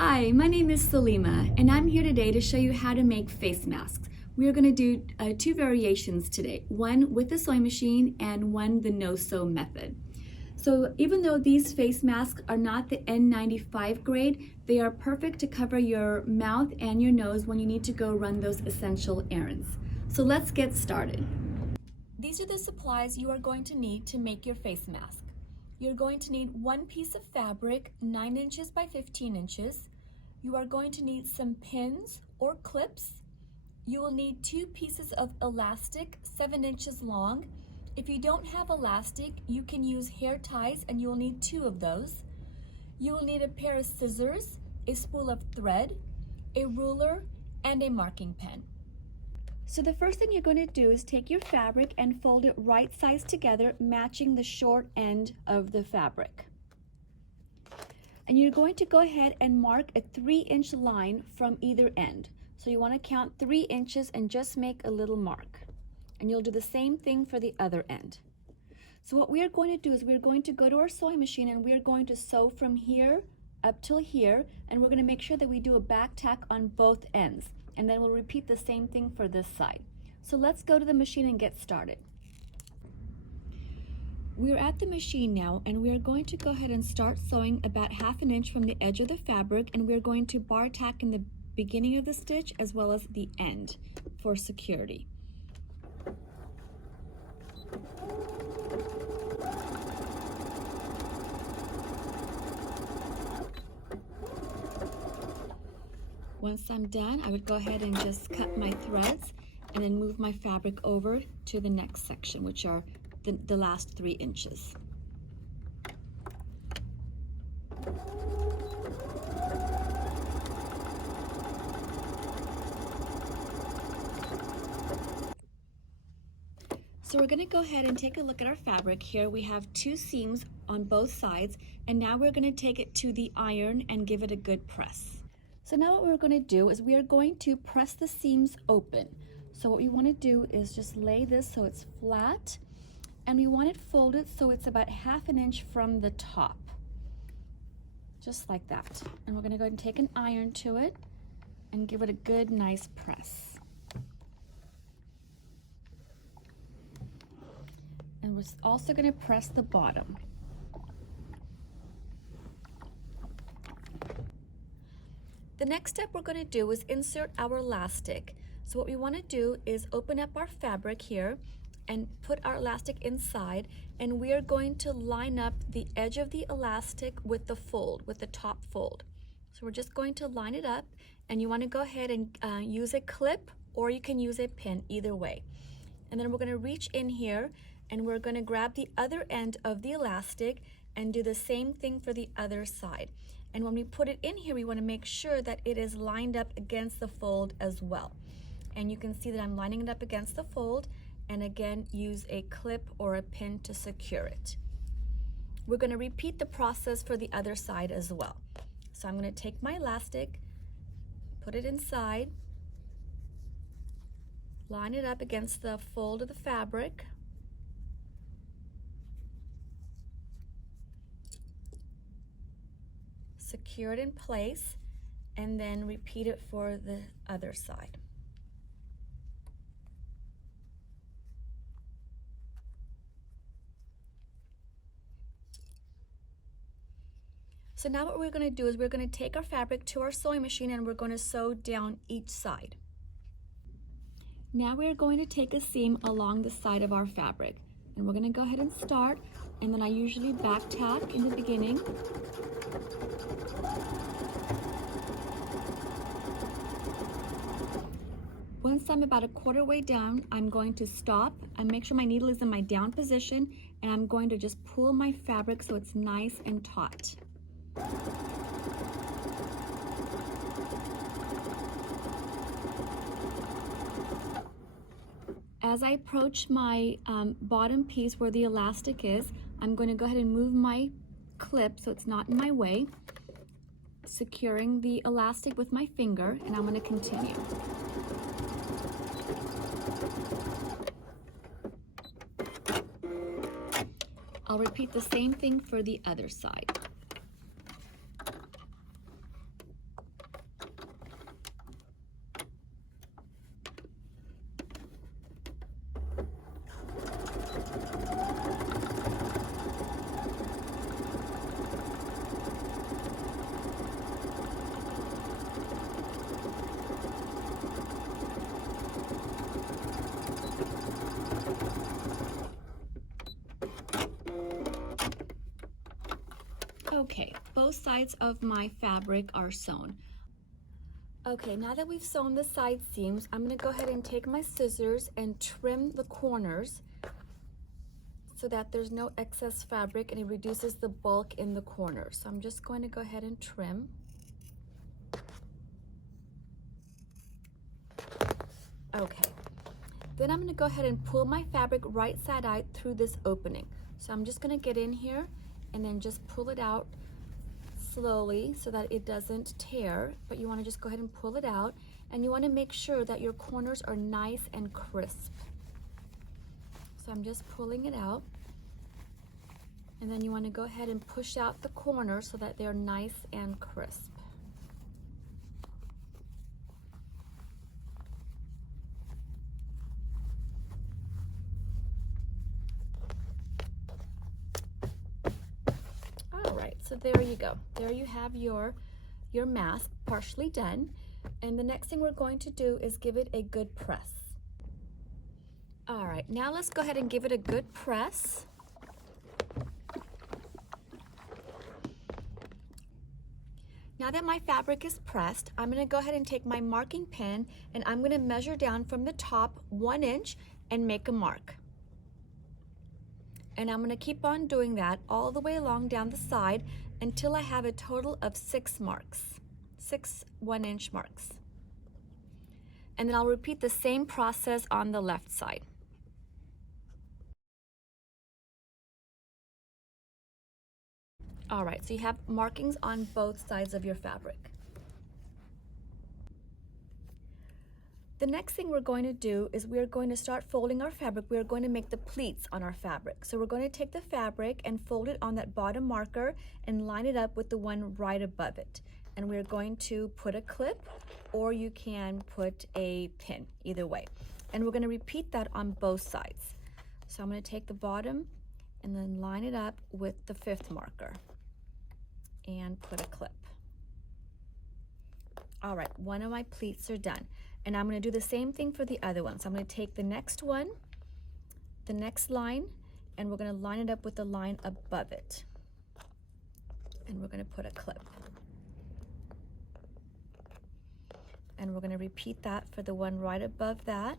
Hi, my name is Salima, and I'm here today to show you how to make face masks. We are going to do two variations today, one with the sewing machine and one the no-sew method. So even though these face masks are not the N95 grade, they are perfect to cover your mouth and your nose when you need to go run those essential errands. So let's get started. These are the supplies you are going to need to make your face mask. You're going to need one piece of fabric, 9 inches by 15 inches. You are going to need some pins or clips. You will need 2 pieces of elastic, 7 inches long. If you don't have elastic, you can use hair ties and you will need 2 of those. You will need a pair of scissors, a spool of thread, a ruler, and a marking pen. So the first thing you're going to do is take your fabric and fold it right sides together, matching the short end of the fabric. And you're going to go ahead and mark a 3-inch line from either end. So you want to count 3 inches and just make a little mark. And you'll do the same thing for the other end. So what we are going to do is we're going to go to our sewing machine and we're going to sew from here up till here, and we're going to make sure that we do a back tack on both ends. And then we'll repeat the same thing for this side. So let's go to the machine and get started. We're at the machine now, and we're going to go ahead and start sewing about 1/2 inch from the edge of the fabric, and we're going to bar tack in the beginning of the stitch as well as the end for security. Once I'm done, I would go ahead and just cut my threads and then move my fabric over to the next section, which are the last 3 inches. So we're going to go ahead and take a look at our fabric. Here we have 2 seams on both sides, and now we're going to take it to the iron and give it a good press. So now what we're going to do is we are going to press the seams open. So what we want to do is just lay this so it's flat, and we want it folded so it's about 1/2 inch from the top. Just like that. And we're going to go ahead and take an iron to it and give it a good, nice press. And we're also going to press the bottom. The next step we're going to do is insert our elastic. So what we want to do is open up our fabric here and put our elastic inside, and we are going to line up the edge of the elastic with the fold, with the top fold. So we're just going to line it up, and you want to go ahead and use a clip, or you can use a pin, either way. And then we're going to reach in here and we're going to grab the other end of the elastic and do the same thing for the other side. And when we put it in here, we want to make sure that it is lined up against the fold as well. And you can see that I'm lining it up against the fold, and again, use a clip or a pin to secure it. We're going to repeat the process for the other side as well. So I'm going to take my elastic, put it inside, line it up against the fold of the fabric, secure it in place, and then repeat it for the other side. So now what we're going to do is we're going to take our fabric to our sewing machine and we're going to sew down each side. Now we're going to take a seam along the side of our fabric, and we're going to go ahead and start, and then I usually back tack in the beginning. Once I'm about 1/4 way down, I'm going to stop and make sure my needle is in my down position, and I'm going to just pull my fabric so it's nice and taut. As I approach my bottom piece where the elastic is, I'm going to go ahead and move my clip so it's not in my way, securing the elastic with my finger, and I'm going to continue. I'll repeat the same thing for the other side. Okay, both sides of my fabric are sewn. Okay, now that we've sewn the side seams, I'm going to go ahead and take my scissors and trim the corners so that there's no excess fabric and it reduces the bulk in the corners. So I'm just going to go ahead and trim. Okay, then I'm going to go ahead and pull my fabric right side out through this opening. So I'm just going to get in here and then just pull it out slowly so that it doesn't tear, but you want to just go ahead and pull it out, and you want to make sure that your corners are nice and crisp. So I'm just pulling it out, and then you want to go ahead and push out the corners so that they're nice and crisp. All right, so there you go. There you have your mask partially done. And the next thing we're going to do is give it a good press. All right, now let's go ahead and give it a good press. Now that my fabric is pressed, I'm going to go ahead and take my marking pen and I'm going to measure down from the top 1 inch and make a mark. And I'm going to keep on doing that all the way along down the side until I have a total of 6 marks, 6 1-inch marks. And then I'll repeat the same process on the left side. All right, so you have markings on both sides of your fabric. The next thing we're going to do is we're going to start folding our fabric. We're going to make the pleats on our fabric. So we're going to take the fabric and fold it on that bottom marker and line it up with the one right above it. And we're going to put a clip, or you can put a pin, either way. And we're going to repeat that on both sides. So I'm going to take the bottom and then line it up with the 5th marker and put a clip. All right, one of my pleats are done. And I'm going to do the same thing for the other one. So I'm going to take the next one, the next line, and we're going to line it up with the line above it. And we're going to put a clip. And we're going to repeat that for the one right above that.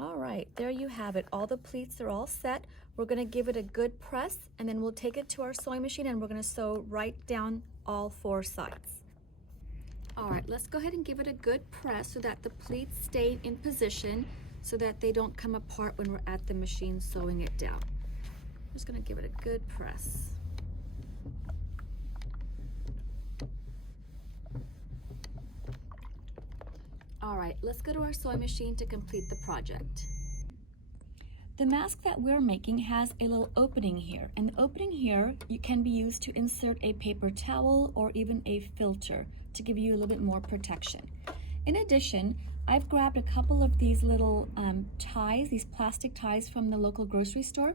All right, there you have it. All the pleats are all set. We're going to give it a good press, and then we'll take it to our sewing machine and we're going to sew right down all 4 sides. All right, let's go ahead and give it a good press so that the pleats stay in position so that they don't come apart when we're at the machine sewing it down. I'm just going to give it a good press. All right, let's go to our sewing machine to complete the project. The mask that we're making has a little opening here, and the opening here can be used to insert a paper towel or even a filter to give you a little bit more protection. In addition, I've grabbed a couple of these little ties, these plastic ties from the local grocery store,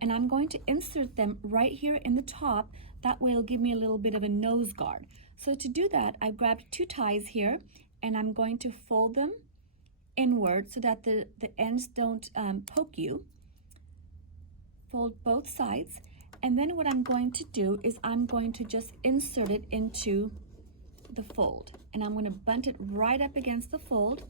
and I'm going to insert them right here in the top. That way it'll give me a little bit of a nose guard. So to do that, I've grabbed 2 ties here, and I'm going to fold them inward so that the ends don't poke you. Fold both sides, and then what I'm going to do is I'm going to just insert it into the fold, and I'm going to bunt it right up against the fold.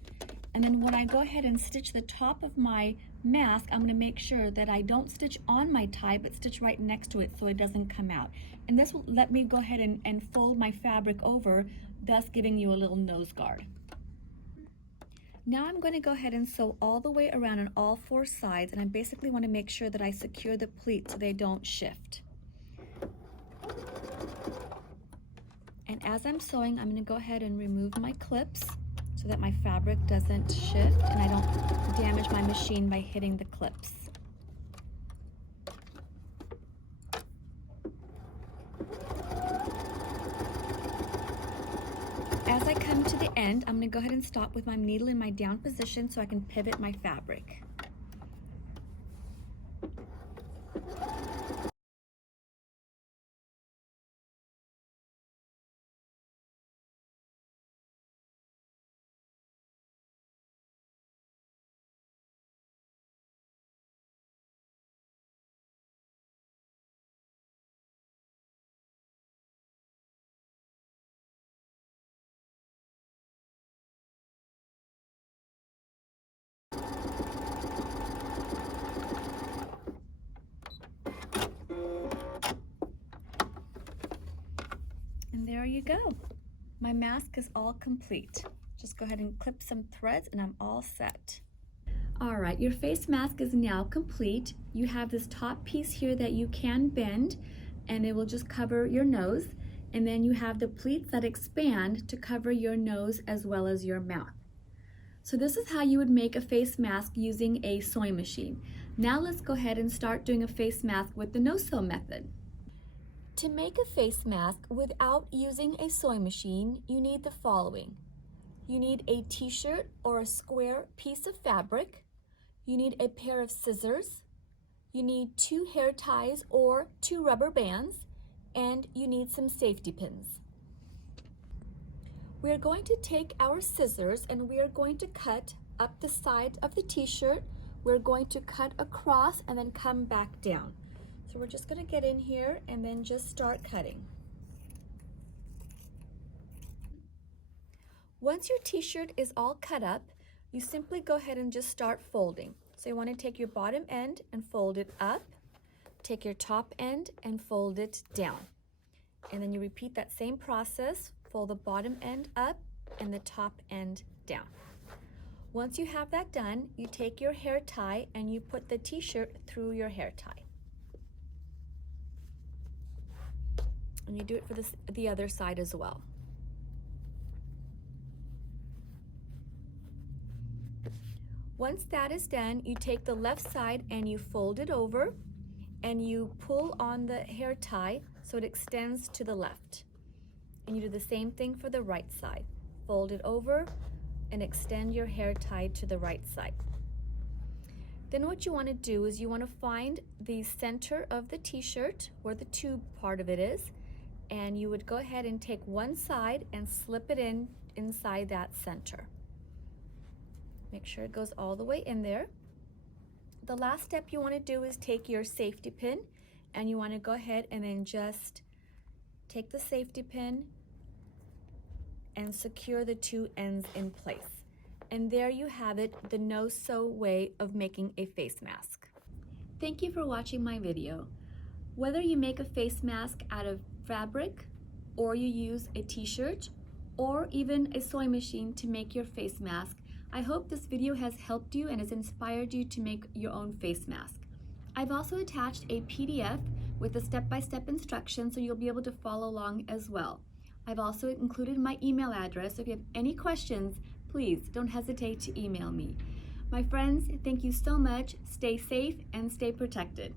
And then when I go ahead and stitch the top of my mask, I'm going to make sure that I don't stitch on my tie but stitch right next to it so it doesn't come out. And this will let me go ahead and fold my fabric over, thus giving you a little nose guard. Now I'm going to go ahead and sew all the way around on all 4 sides, and I basically want to make sure that I secure the pleats so they don't shift. And as I'm sewing, I'm going to go ahead and remove my clips so that my fabric doesn't shift and I don't damage my machine by hitting the clips. As I come to the end, I'm going to go ahead and stop with my needle in my down position so I can pivot my fabric. And there you go. My mask is all complete. Just go ahead and clip some threads and I'm all set. All right, your face mask is now complete. You have this top piece here that you can bend and it will just cover your nose. And then you have the pleats that expand to cover your nose as well as your mouth. So this is how you would make a face mask using a sewing machine. Now let's go ahead and start doing a face mask with the no-sew method. To make a face mask without using a sewing machine, you need the following. You need a t-shirt or a square piece of fabric. You need a pair of scissors. You need 2 hair ties or 2 rubber bands. And you need some safety pins. We are going to take our scissors and we are going to cut up the side of the t-shirt. We're going to cut across and then come back down. So we're just going to get in here and then just start cutting. Once your t-shirt is all cut up, you simply go ahead and just start folding. So you want to take your bottom end and fold it up. Take your top end and fold it down. And then you repeat that same process, fold the bottom end up and the top end down. Once you have that done, you take your hair tie and you put the t-shirt through your hair tie. And you do it for the other side as well. Once that is done, you take the left side and you fold it over and you pull on the hair tie so it extends to the left. And you do the same thing for the right side. Fold it over and extend your hair tie to the right side. Then what you want to do is you want to find the center of the t-shirt where the tube part of it is, and you would go ahead and take one side and slip it in inside that center. Make sure it goes all the way in there. The last step you want to do is take your safety pin and you want to go ahead and then just take the safety pin and secure the 2 ends in place. And there you have it, the no-sew way of making a face mask. Thank you for watching my video. Whether you make a face mask out of fabric or you use a t-shirt or even a sewing machine to make your face mask, I hope this video has helped you and has inspired you to make your own face mask. I've also attached a PDF with the step-by-step instructions so you'll be able to follow along as well. I've also included my email address, so if you have any questions, please don't hesitate to email me. My friends, thank you so much. Stay safe and stay protected.